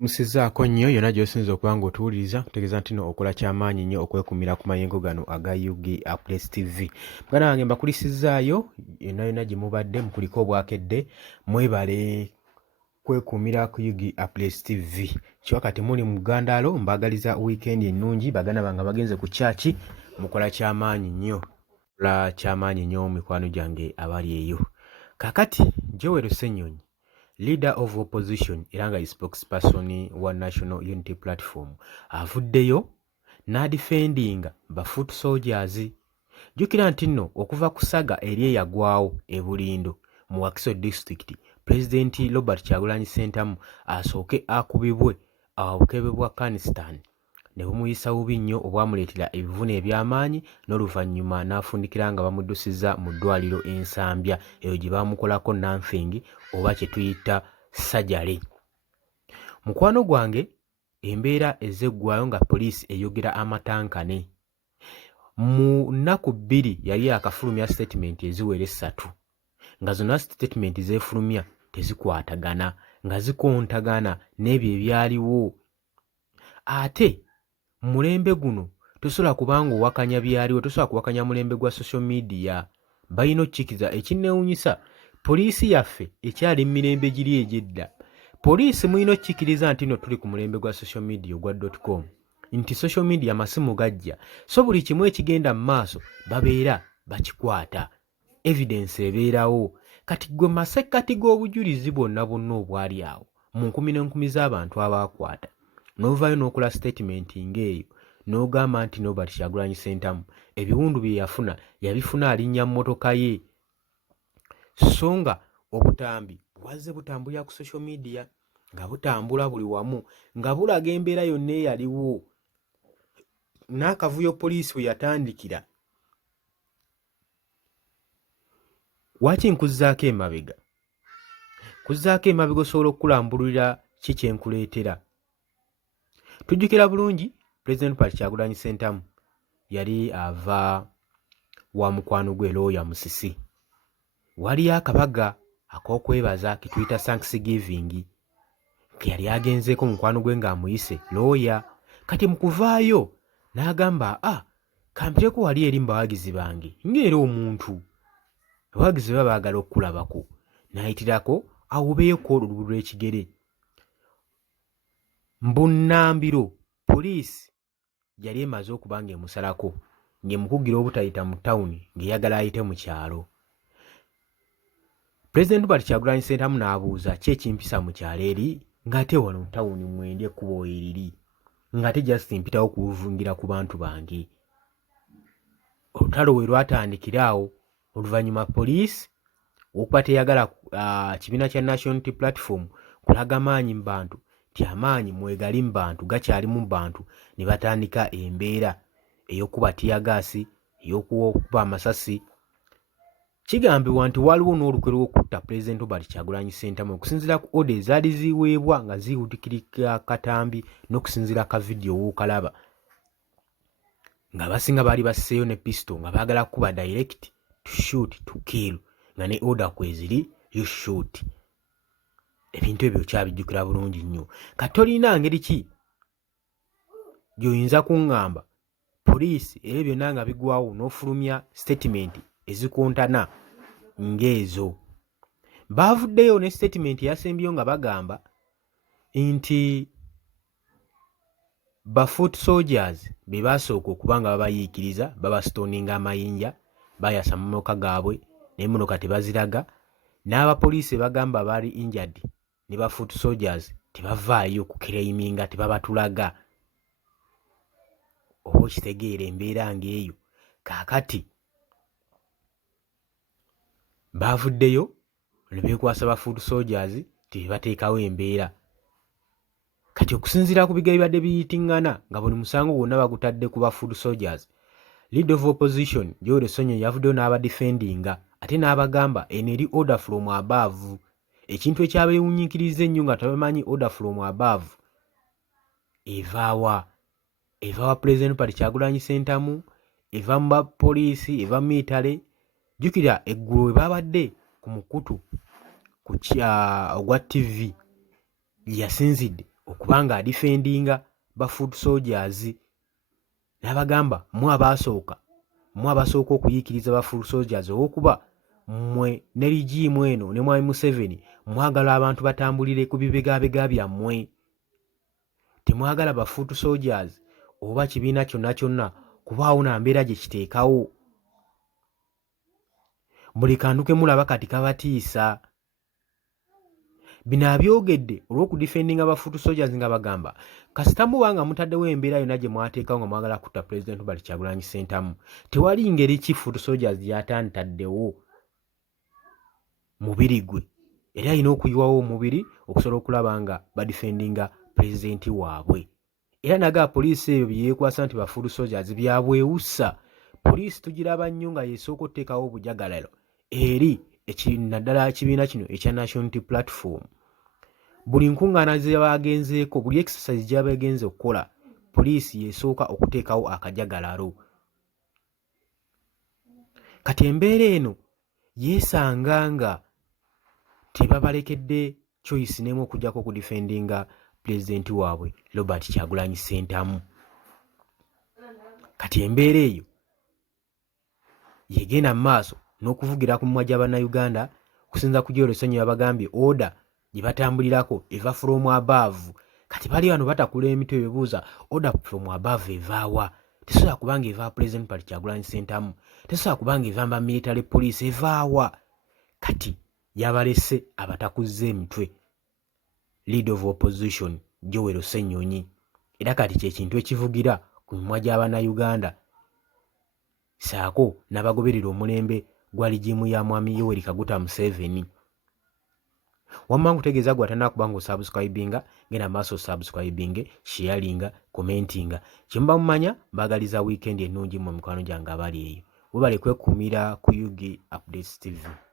Musizaako nnyo yonna gy'osinza okuba ng'otuwuliriza kutegeeza nti nno okola ky'amaanyi nnyo okwekumira ku mayengo gano aga UG Press TV. Muganda wange mbakulisizaayo yonna yonna gye mubadde mukuliko obwakedde mwebale kwekuumira ku UG Press TV. Kiwa kati muli mu ggandaalo mbaagaliza wiikendi ennungi baganda bange bagenze ku kyaki mukola ky'amaanyi nnyo. Mukola ky'amaanyi nnyo mikwano gyange abali eyo. Kaakati Joel Ssenyonyi leader of opposition era nga spokesperson wa National Unity Platform avuddeyo n'adifendinga ba foot soldiers. Jjukira nti nno okuva ku saga eri eyagwawo e Bulindo mu Wakiso district President Robert Kyagulanyi Ssentamu asooke akubibwe obukebe bwa Afghanistan ne bumuyisa bubi nnyo obwamuleetera ebivune eby'amaanyi n'oluvannyuma n'afundikira nga bamuddusizza mu ddwaliro Ensambya eyo gye baamukolako nanfingi oba kye tuyita sajale. Mukwano gwange embeera ezeggwayo nga poliisi eyogera amatankane. Mu nnaku bbiri yali akafulumya statement eziwera 3 nga zonna statement zeefulumya tezikwatagana nga zikontagana n'ebyo ebyaliwo. Ate mulembe guno tosobola kubanga owakanya byaliwo, tosobola kuwakanya mulembe gwa social media. Balina okkikiza ekinneewuunyisa poliisi yaffe ekyali mu mirembe giri egy'edda. Poliisi mulina okkikiriza nti nno tuli ku mulembe gwa social media ogwa .com nti social media amasimu gajja so buli kimu ekigenda mu maaso babeera bakikwata, evidence ebeerawo. Kati gwe masekkati g'obujulizi bwonna obwali awo mu nkumi n'enkumi z'abantu abaakwata n'ovaayo n'okola statement ng'eyo n'ogamba nti Robert Kyagulanyi Ssentamu ebiwundu bye yafuna yabifuna alinnya mu mmotoka ye, so nga obutambi bwazze butambulira ku social media nga butambula buli wamu nga bulaga embeera yonna eyaliwo n'akavuyo poliisi we yatandikira. Waki nkuzzaako emabega? Kuzzaako emabega osobola okukulambulira ki kye nkuleetera. Tujjukira bulungi President Robert Kyagulanyi Ssentamu yali ava wa mukwano gwe Lawyer Musisi. Waliyo akabaga ak'okwebaza ke tuyita Thanksgiving ke yali agenzeeko mukwano gwe ng'amuyise Lawyer. Kati mu kuvaayo n'agamba kampiteko wali eri mu bawagizi bange ng'era omuntu abawagizi baba baagala okukulabako, n'ayitirako awubeyoko oluguudo lw'ekigere. Mbunnambiro poliisi yali emaze okuba ng'emusalako ng'emukugira obutayita mu tawuni ng'eyagala ayite mu kyalo. President Robert Kyagulanyi Ssentamu n'abuuza ki ekimpisa mu kyalo eri ng'ate wano mu tawuni mwendye ekkubo eriri ng'ate just mpitawo kuvungira ku bantu bange. Olutalo we lwatandikira awo, oluvannyuma poliisi okuba teyagala kibiina kya National Unity Platform kulaga maanyi mu bantu ti amaanyi mwegali mu bantu gakyali mu bantu, ne batandika embeera ey'okuba tiyagaasi, ey'okuba amasasi. Kigambibwa nti waliwo n'olukwe lw'okutta President Robert Kyagulanyi Ssentamu okusinziira ku order ezaali ziweebwa nga ziwutikirika katambi n'okusinziira ka vidiyo w'okalaba nga basinga baali basseeyo ne pistol nga baagala kuba direct to shoot to kill nga ne order kweziri you shoot. Ebintu ebyo kyabijjukira bulungi nnyo. Kati tolina ngeri ki gy'oyinza kuŋŋamba poliisi era byonna nga bigwawo n'ofulumya statement ezikontana ng'ezo. Baavuddeyo ne statement eyasembyeyo nga bagamba nti ba foot soldiers be baasooka okuba nga babayiikiriza babasitooninga amayinja bayasa mu mmotoka gaabwe n'emmotoka tebaziraga, n'abapoliisi bagamba baali injured ne ba foot soldiers tebavaayo kukireiminga, tebabatulaga. Oba okitegeera embeera ng'eyo. Kaakati baavuddeyo ne beekwasa ba foot soldiers tebateekawo embeera. Kati okusinziira ku bigabi badde biyitiŋŋana nga buli musango gwonna bagutadde ku ba foot soldiers, leader of opposition Joel Ssenyonyi yavuddeyo n'abadifendinga ate n'abagamba eno eri order from above. Ekintu ekyabeewunyiikiriza ennyo nga tabamanyi order from above evaawa. Evaawa President Robert Kyagulanyi Ssentamu, eva mu bapoliisi, eva mu militale. Jjukira eggulo we babadde ku mukutu ogwa TV yasinzidde okuba nga adifendinga ba foot soldiers n'abagamba mmwe abasooka okuyiikiriza ba foot soldiers olw'okuba mmwe ne rigimu eno ne mwami Museveni mwagala abantu batambulire ku bibegabega byammwe, temwagala ba foot soldiers oba kibiina kyonna kubaawo na mbeera gye kiteekawo. Buli kantu ke mulaba kati kabatiisa. Bino abyogedde olw'okudifendinga ba foot soldiers nga bagamba kasita muba nga mutaddewo embeera yonna gye mwateekawo nga mwagala kutta President Robert Kyagulanyi Ssentamu, tewali ngeri ki foot soldiers gyatantaddewo mubiri gwe, era alina okuyiwawo omubiri okusobola okulaba nga badifendinga pulezidenti waabwe. Era naga poliisi ebyo bye yeekwasa nti ba foot soldiers byabwewussa. Poliisi tugiraba nnyo nga yesooka okuteekawo obujagalalo eri naddala ekibiina kino ekya National Unity Platform. Buli nkuŋŋaana ze bagenzeeko, buli exercise gye bagenze okukola, poliisi yesooka okuteekawo akajagalalo. Kati embeera eno yeesanga nga tebabalekedde choice n'emu okujjako okudifendinga pulezidenti waabwe Robert Kyagulanyi Ssentamu. Kati embeera eyo yegenda mu maaso n'okuvugira ku mumwa gy'Abannayuganda okusinza ku Joel Ssenyola bagambye order gye batambulirako eva from above. Kati bali wano batakula emitwe bebuuza order from above evaawa? Tesobola kubanga eva President Robert Kyagulanyi Ssentamu, tesobola kubanga eva mba military police evaawa? Kati yabalese abatakuzza emitwe leader of opposition Joel Ssennyonyi, era kati kyekintu ekivugira ku mimwa gy'Abannayuganda saako n'abagoberera omulembe gwa ligimu ya mwami Yoweri Kaguta Museveni. Wamma nkutegeeza gwe atandika kuba ng'osubscribinga, genda maaso osubscribinge, sharinga, commentinga. Kye muba mumanya mbaagaliza weekend ennungi mu mikwano gyange abali eyo. Webale kwekuumira ku UG Updates TV.